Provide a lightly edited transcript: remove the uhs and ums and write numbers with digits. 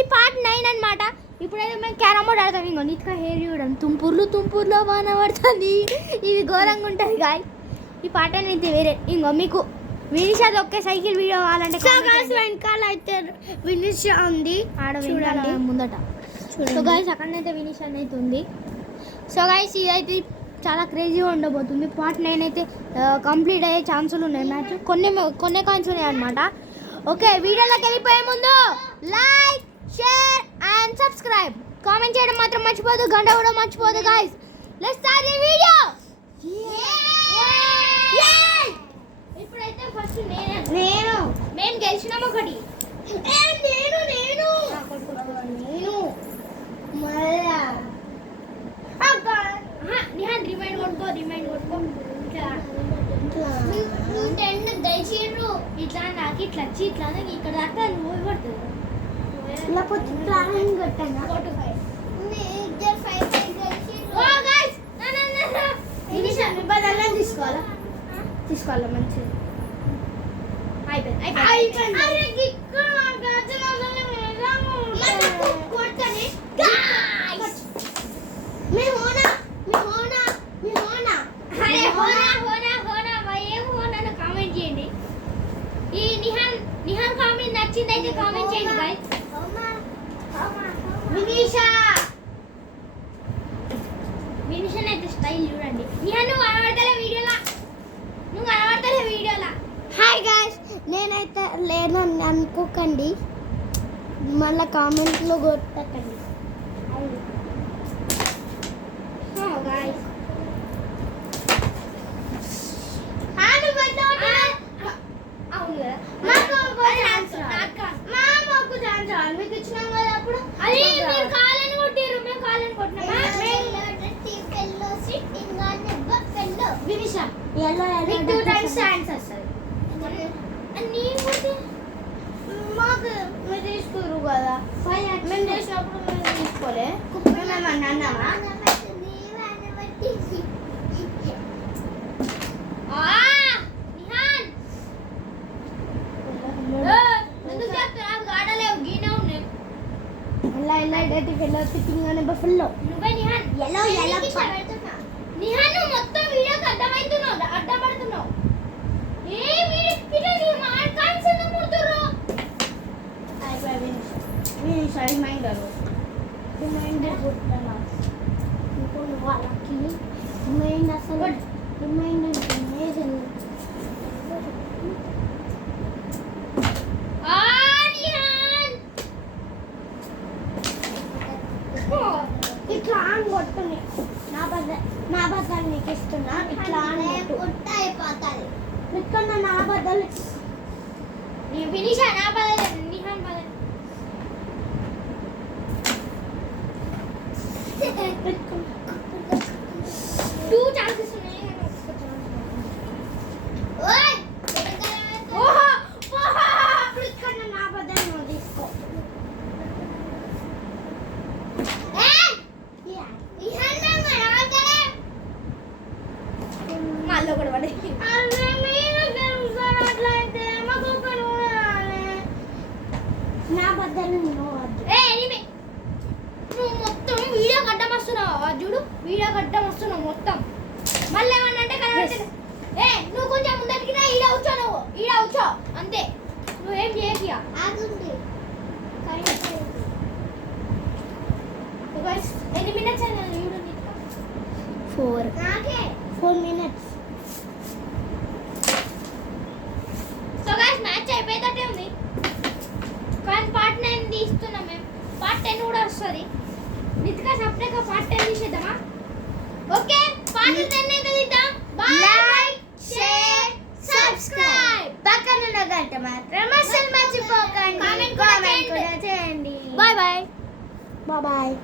ఈ పార్ట్ 9 అన్నమాట. ఇప్పుడైతే మేము క్యారమ్ బోర్డ్ ఆడతాం. ఇంకో నీట్గా హెయిర్ చూడడం తుంపూర్లో వాన పడుతుంది. ఇది ఘోరంగా ఉంటుంది గాయ్. ఈ పాట అయితే వేరే. ఇంకో మీకు వినిషాది ఒకే సైకిల్ వీడియో కావాలంటే వెనకాల అయితే వినిషా ఉంది ఆడ చూడండి ముందట. సో గైస్ అక్కడనైతే వినిషా అయితే ఉంది. సో గైస్ ఇదైతే చాలా క్రేజీగా ఉండబోతుంది. పార్ట్ 9 అయితే కంప్లీట్ అయ్యే ఛాన్సులు ఉన్నాయి. మ్యాచ్ కొన్ని కాయిన్స్ ఉన్నాయి అనమాట. ఓకే వీడియోలోకి వెళ్ళిపోయే ముందు like share and subscribe comment చేయడం మాత్రం మర్చిపోదు. గంట కూడా మర్చిపోదు guys. Let's start the video. ఇప్పుడైతే ఫస్ట్ నేను మేము గెలిచినాం ఒకటి. నేను మళ్ళా నిహాన్ రిమైండ్ కొట్టుకో నువ్వు 10 గెలిచిండ్రు. ఇట్లా నాకు ఇట్లా వచ్చి ఇట్లా ఇక్కడ దాకా నువ్వు పడుతుంది. లేకపోతే ఇట్లా కొట్టాను 4-5 తీసుకోవాలా మంచిది. కామెంట్ చేయండి. ఈ నిహాన్ కామెంట్ నచ్చిందైతే కామెంట్ చేయండి గైస్. వినిషా అయితే స్టైల్ చూడండి. నిహాన్ నువ్వు కనబడతలే వీడియోలా. హాయ్ గైస్ నేనైతే లేనని అనుకోకండి. మళ్ళీ కామెంట్లో కొట్టకండి. మీకు ఇచ్చినాం కదా అప్పుడు. అది మీరు కాలని కొట్టిర్రు, మేము కాలని కొట్టినామా? వినిషా నీకు 2 టైమ్స్ ఛాన్స్ వస్తుంది. మాకు మీరు తీసుకోరు కదా. మేము చేసినప్పుడు మేము తీసుకోలే. అన్నామా నిహాన్ నువ్వు మొత్తం వీడియోకి అడ్డపడుతున్నావు. ఇట్లా అని కొట్టుని నా బద్దలు నీకు ఇస్తున్నా. ఇట్లా అయిపోతుంది. ఇక్కడ నా బద్దలు ఫినిష్ నా బద్దలు నిహాన్ బద్దలు 2 ఛాన్సెస్ ఉన్నాయి. నా బద్దలు నువ్వు తీసుకో. మళ్ళీ కూడా పడే నా బద్దలు నువ్వు మొత్తం వీడియో గడ్డం వస్తున్నావు. చూడు వీడియో గడ్డం వస్తున్నావు మొత్తం. మళ్ళీ ఏమన్నా అంటే నువ్వు కొంచెం ముందరికి ఈడ వచ్చావు అంతే. నువ్వేం చేయకియా ఎన్ని మినిట్స్ అయినా చూడు. 4 minutes. సో గైస్ మ్యాచ్ అయిపోయేటట్టే ఉంది. కానీ పార్ట్ 9 తీస్తున్నాం మేము. పార్ట్ 10 కూడా వస్తుంది. నితికా సపరేట్ గా పార్ట్ 10 తీసేద్దామా? ఓకే పార్ట్ 10 అయితే తీద్దాం. లైక్ షేర్ సబ్స్క్రైబ్ పక్కన ఉన్న గంట మాత్రం అస్సలు మర్చిపోకండి. కామెంట్ కూడా చేయండి. Bye bye.